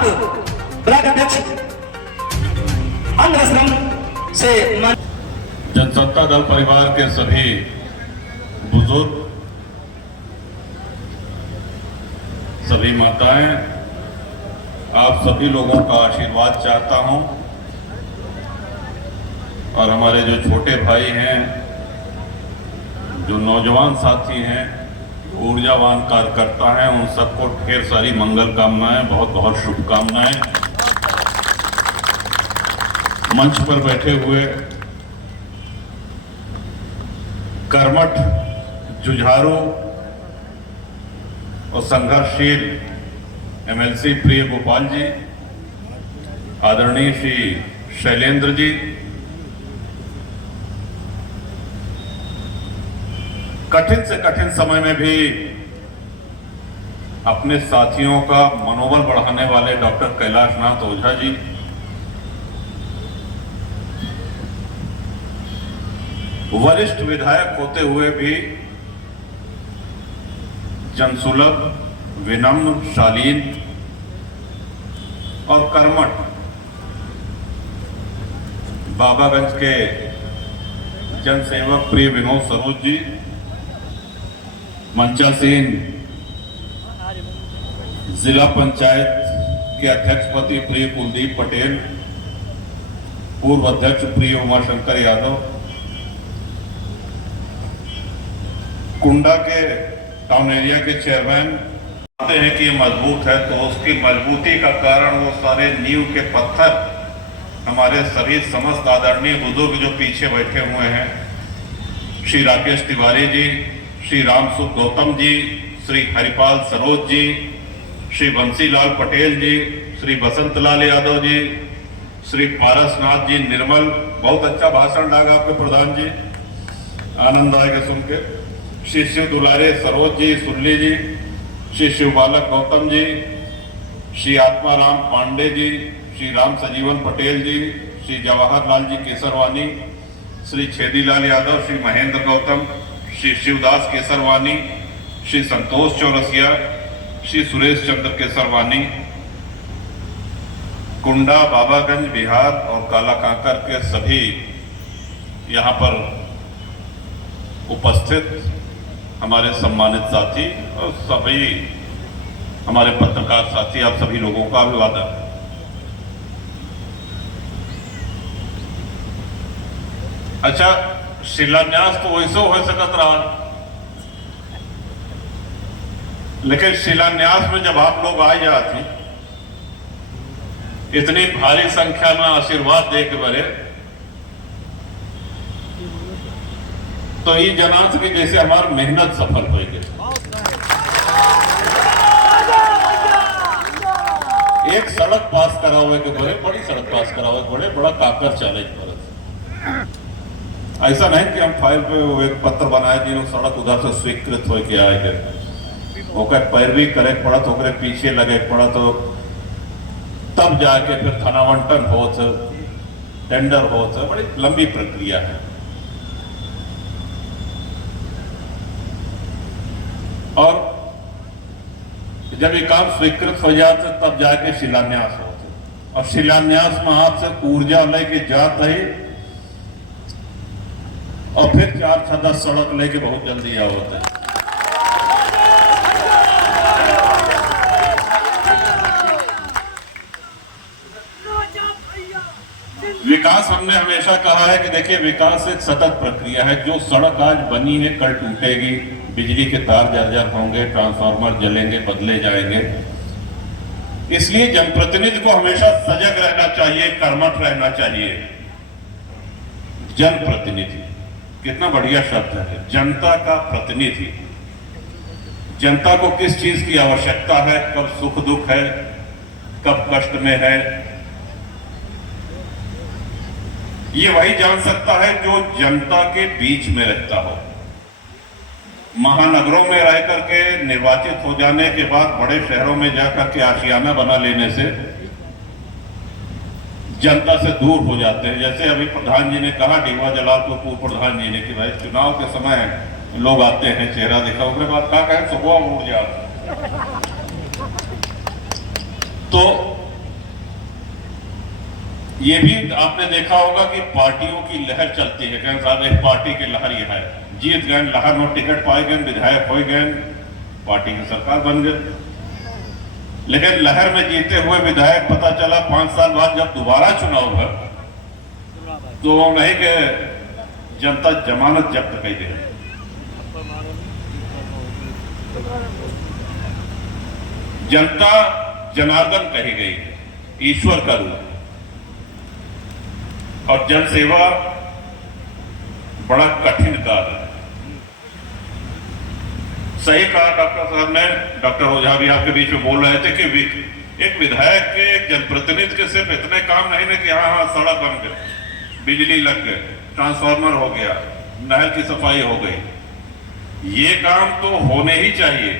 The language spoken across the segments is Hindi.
आप ब्लॉक अध्यक्ष अन्नरत्नम से जनसत्ता दल परिवार के सभी बुजुर्ग, सभी माताएं, आप सभी लोगों का आशीर्वाद चाहता हूं और हमारे जो छोटे भाई हैं, जो नौजवान साथी हैं, ऊर्जावान कार्यकर्ता हैं, उन सबको ढेर सारी मंगल कामनाएं, बहुत बहुत शुभकामनाएं। मंच पर बैठे हुए कर्मठ, जुझारू और संघर्षशील एमएलसी प्रिय गोपाल जी, आदरणीय श्री शैलेंद्र जी, कठिन से कठिन समय में भी अपने साथियों का मनोबल बढ़ाने वाले डॉक्टर कैलाशनाथ ओझा जी, वरिष्ठ विधायक होते हुए भी जनसुलभ, विनम्र, शालीन और कर्मठ बाबागंज के जनसेवक प्रिय विनोद सरोज जी, मंचासीन जिला पंचायत के अध्यक्षपति प्रिय कुलदीप पटेल, पूर्व अध्यक्ष प्रिय उमाशंकर यादव, कुंडा के टाउन एरिया के चेयरमैन, कहते हैं कि ये मजबूत है, तो उसकी मजबूती का कारण वो सारे नींव के पत्थर हमारे सभी समस्त आदरणीय बुजुर्ग जो पीछे बैठे हुए हैं, श्री राकेश तिवारी जी, श्री रामसुख गौतम जी, श्री हरिपाल सरोज जी, श्री बंसीलाल पटेल जी, श्री बसंतलाल यादव जी, श्री पारसनाथ जी निर्मल, बहुत अच्छा भाषण लगा आपके प्रधान जी, आनंद आएगा सुन के, श्री शिव दुलारे सरोज जी, सुरली जी, श्री शिवबालक गौतम जी, श्री आत्माराम पांडे जी, श्री राम सजीवन पटेल जी, श्री जवाहरलाल जी केसरवानी, श्री छेदीलाल यादव, श्री महेंद्र गौतम, श्री शिवदास केसरवानी, श्री संतोष चौरसिया, श्री सुरेश चंद्र केसरवानी, कुंडा, बाबागंज, बिहार और कालाकांकर के सभी यहाँ पर उपस्थित हमारे सम्मानित साथी और सभी हमारे पत्रकार साथी, आप सभी लोगों का अभिवादन। अच्छा, शिलान्यास तो वैसे हो सकत रहा, लेकिन शिलान्यास में जब आप लोग आ जाती, इतनी भारी संख्या में आशीर्वाद दे के बरे, तो ये जनात की जैसे हमारी मेहनत सफल हो गई। एक सड़क पास करा हुए के बड़े, बड़ी सड़क पास करा हुए बड़े, बड़ा काकर चैलेंज पर। ऐसा नहीं कि हम फाइल पे एक पत्र बनाए जिन्होंने सड़क उधर से स्वीकृत हो के आए गए, ओकर पैरवी करे पड़ा तो ओकरे पीछे लगे पड़ा, तो तब जाके फिर धनावंटन हो, टेंडर हो, बड़ी लंबी प्रक्रिया है। और जब ये काम स्वीकृत हो जाते तब जाके शिलान्यास होते, और शिलान्यास में आपसे ऊर्जा लेके जाते ही और फिर 4-10 सड़क लेके बहुत जल्दी आवत है। विकास हमने हमेशा कहा है कि देखिए, विकास एक सतत प्रक्रिया है। जो सड़क आज बनी है कल टूटेगी, बिजली के तार जर्जर होंगे, ट्रांसफार्मर जलेंगे, बदले जाएंगे। इसलिए जनप्रतिनिधि को हमेशा सजग रहना चाहिए, कर्मठ रहना चाहिए। जनप्रतिनिधि कितना बढ़िया शब्द है, जनता का प्रतिनिधि। जनता को किस चीज की आवश्यकता है, कब सुख दुख है, कब कष्ट में है, ये वही जान सकता है जो जनता के बीच में रहता हो। महानगरों में रह करके निर्वाचित हो जाने के बाद बड़े शहरों में जाकर के आशियाना बना लेने से जनता से दूर हो जाते हैं। जैसे अभी प्रधान जी ने कहा, डीवा जलालपुर पूर्व प्रधान जी ने, कि भाई चुनाव के समय लोग आते हैं, चेहरा दिखा, उसके बाद कहा कहे सुबह उड़ जाते। तो ये भी आपने देखा होगा कि पार्टियों की लहर चलती है, कहें साहब एक पार्टी की लहर यह है, जीत गए लहर में टिकट पाए गए, विधायक हो गए, पार्टी की सरकार बन गई। लेकिन लहर में जीते हुए विधायक पता चला 5 साल बाद जब दोबारा चुनाव हुआ तो वो नहीं कि जनता जमानत जब्त कर दे, जनता जनार्दन कही गई, ईश्वर का रूप। और जन सेवा बड़ा कठिन कार्य है। सही कहा डॉक्टर साहब ने, डॉक्टर ओझा भी आपके बीच में बोल रहे थे कि एक विधायक के, एक जनप्रतिनिधि के सिर्फ इतने काम नहीं ना कि हाँ सड़क बन गए, बिजली लग गए, ट्रांसफार्मर हो गया, नहर की सफाई हो गई, ये काम तो होने ही चाहिए।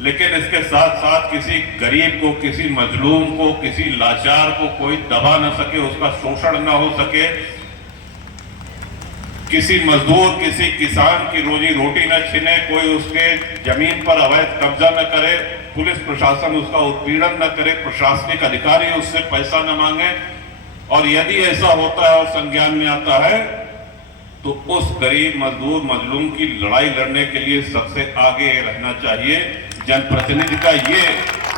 लेकिन इसके साथ साथ किसी गरीब को, किसी मजलूम को, किसी लाचार को कोई दबा न सके, उसका शोषण न हो सके, किसी मजदूर, किसी किसान की रोजी रोटी न छीने, कोई उसके जमीन पर अवैध कब्जा न करे, पुलिस प्रशासन उसका उत्पीड़न न करे, प्रशासनिक अधिकारी उससे पैसा न मांगे। और यदि ऐसा होता है और संज्ञान में आता है तो उस गरीब, मजदूर, मजलूम की लड़ाई लड़ने के लिए सबसे आगे रहना चाहिए जनप्रतिनिधि का ये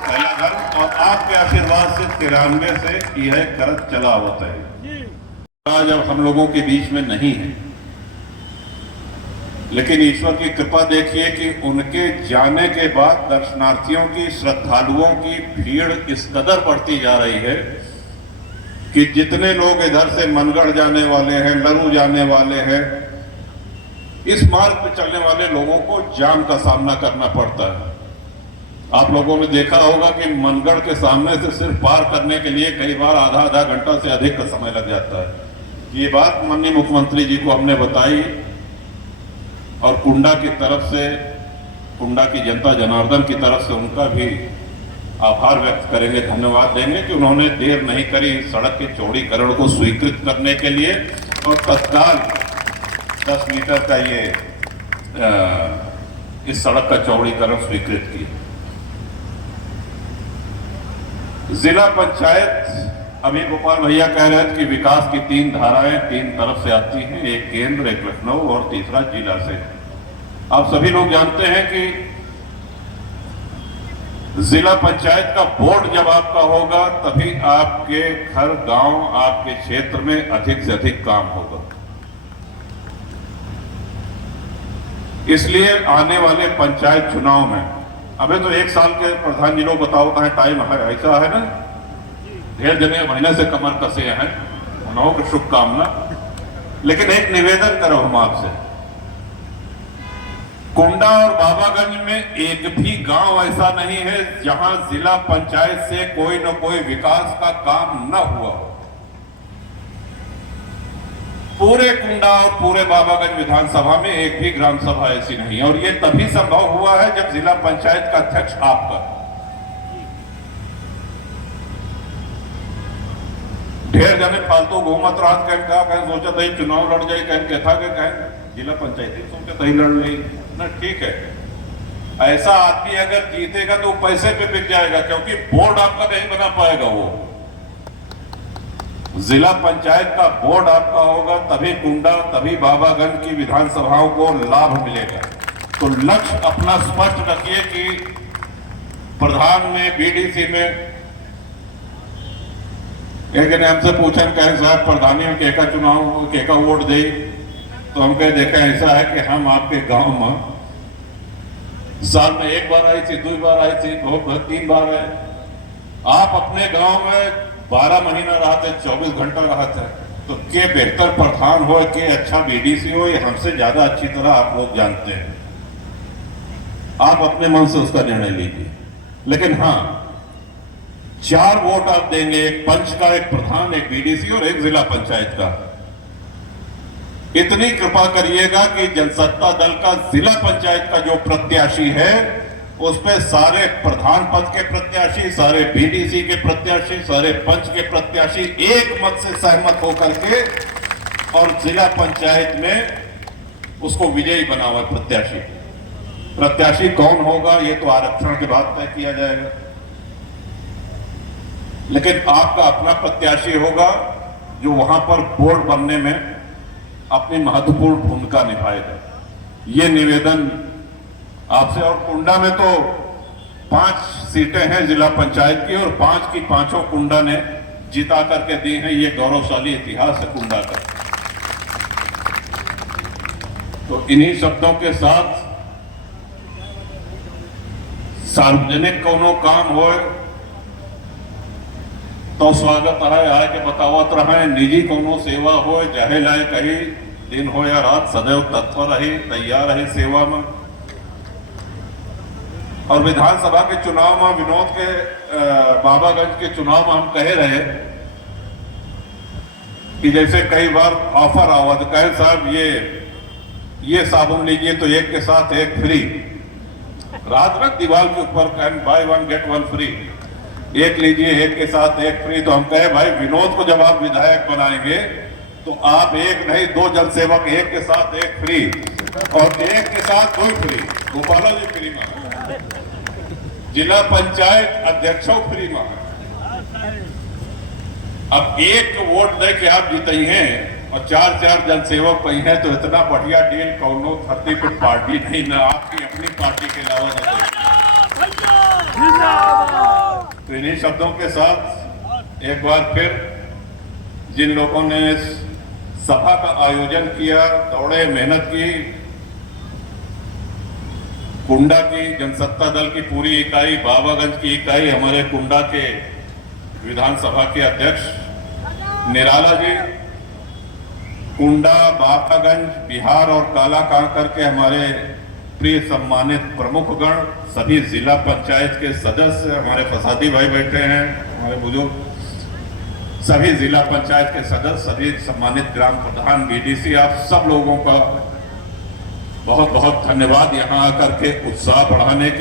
पहला धर्म। और आपके आशीर्वाद से 93 से यह करत चला होता है। जब हम लोगों के बीच में नहीं है, लेकिन ईश्वर की कृपा देखिए कि उनके जाने के बाद दर्शनार्थियों की, श्रद्धालुओं की भीड़ इस कदर बढ़ती जा रही है कि जितने लोग इधर से मनगढ़ जाने वाले हैं, लरू जाने वाले हैं, इस मार्ग पर चलने वाले लोगों को जाम का सामना करना पड़ता है। आप लोगों ने देखा होगा कि मनगढ़ के सामने से सिर्फ पार करने के लिए कई बार आधा घंटा से अधिक का समय लग जाता है। ये बात माननीय मुख्यमंत्री जी को हमने बताई और कुंडा की तरफ से, कुंडा की जनता जनार्दन की तरफ से उनका भी आभार व्यक्त करेंगे, धन्यवाद देंगे कि उन्होंने देर नहीं करी इस सड़क के चौड़ीकरण को स्वीकृत करने के लिए और तत्काल 10 मीटर का ये इस सड़क का चौड़ीकरण स्वीकृत किया। जिला पंचायत, अभी गोपाल भैया कह रहे थे कि विकास की 3 धाराएं 3 तरफ से आती हैं, एक केंद्र, एक लखनऊ और तीसरा जिला से। आप सभी लोग जानते हैं कि जिला पंचायत का बोर्ड जब आपका होगा तभी आपके घर, गांव, आपके क्षेत्र में अधिक से अधिक काम होगा। इसलिए आने वाले पंचायत चुनाव में, अबे तो 1 साल के प्रधान जी लोग बताओ कहा टाइम है, ऐसा है ना, ढेर जने महीने से कमर कसे हैं, उन्हों को शुभकामना। लेकिन एक निवेदन करो हम आपसे, कुंडा और बाबागंज में एक भी गांव ऐसा नहीं है जहां जिला पंचायत से कोई न कोई विकास का काम न हुआ हो। पूरे कुंडा और पूरे बाबागंज विधानसभा में एक भी ग्राम सभा ऐसी नहीं है। और यह तभी संभव हुआ है जब जिला पंचायत का अध्यक्ष आपका। ढेर जने फालतू घूमत रात कहें सोचा था चुनाव लड़ जाए, कहें था कि जिला पंचायत ही सोचे तही लड़ रही ना। ठीक है, ऐसा आदमी अगर जीतेगा तो पैसे पे बिक जाएगा, क्योंकि बोर्ड आपका नहीं बना पाएगा। वो जिला पंचायत का बोर्ड आपका होगा तभी कुंडा, तभी बाबागंज की विधानसभाओं को लाभ मिलेगा। तो लक्ष्य अपना स्पष्ट रखिए कि प्रधान में, बीडीसी में, एक ने हमसे पूछा कहे साहब प्रधानी में केका चुनाव केका वोट दे, तो हम कहे देखा ऐसा है कि हम आपके गांव में साल में 1 बार आई थी, 2 बार आई थी, बहुत 3 बार है। आप अपने गांव में 12 महीना रहा थे, 24 घंटा रहा था, तो के बेहतर प्रधान हो, के अच्छा बीडीसी हो, ये हमसे ज्यादा अच्छी तरह आप लोग जानते हैं। आप अपने मन से उसका निर्णय लीजिए। लेकिन हाँ, 4 वोट आप देंगे, एक पंच का, एक प्रधान, एक बीडीसी और एक जिला पंचायत का। इतनी कृपा करिएगा कि जनसत्ता दल का जिला पंचायत का जो प्रत्याशी है उस पे सारे प्रधान पद के प्रत्याशी, सारे बीडीसी के प्रत्याशी, सारे पंच के प्रत्याशी एक मत से सहमत होकर के और जिला पंचायत में उसको विजयी बना हुआ प्रत्याशी। प्रत्याशी कौन होगा ये तो आरक्षण के बाद तय किया जाएगा, लेकिन आपका अपना प्रत्याशी होगा जो वहां पर बोर्ड बनने में अपनी महत्वपूर्ण भूमिका निभाएगा। ये निवेदन आपसे। और कुंडा में तो 5 सीटें हैं जिला पंचायत की और 5 की 5 कुंडा ने जिता करके दी हैं। ये गौरवशाली इतिहास है कुंडा का। तो इन्हीं शब्दों के साथ सार्वजनिक कोनो काम हो तो स्वागत है, आए के बतावत रहे। निजी कोनो सेवा हो, चाहे लाए कहीं दिन हो या रात, सदैव तत्पर रही, तैयार रही सेवा में। और विधानसभा के चुनाव में विनोद के बाबागंज के चुनाव में हम कह रहे कि जैसे कई बार ऑफर आवा तो कहे साहब ये साबुन लीजिए तो एक के साथ एक फ्री। रात रात दीवार के ऊपर कहें बाय 1 गेट 1 फ्री, एक लीजिए एक के साथ एक फ्री। तो हम कहे भाई विनोद को जब आप विधायक बनाएंगे तो आप एक नहीं 2 जन सेवक, एक के साथ एक फ्री और एक के साथ 2 फ्री। गोपाला जी फ्री में, जिला पंचायत अध्यक्षों फ्री में। अब एक वोट दे के आप जीते हैं और 4 जन सेवक पही हैं तो इतना बढ़िया डील कौनो धरती पर पार्टी नहीं, ना आपकी अपनी पार्टी के अलावा न। तो इन्हीं शब्दों के साथ एक बार फिर जिन लोगों ने इस सभा का आयोजन किया, दौड़े, मेहनत की, कुंडा की जनसत्ता दल की पूरी इकाई, बाबागंज की इकाई, हमारे कुंडा के विधानसभा के अध्यक्ष निराला जी, कुंडा, बाबागंज, बिहार और कालाकांकर के हमारे प्रिय सम्मानित प्रमुखगण, सभी जिला पंचायत के सदस्य, हमारे फसादी भाई बैठे हैं, हमारे बुजुर्ग, सभी जिला पंचायत के सदस्य, सभी सम्मानित ग्राम प्रधान, बीडीसी, आप सब लोगों का बहुत बहुत धन्यवाद यहाँ आकर के उत्साह बढ़ाने के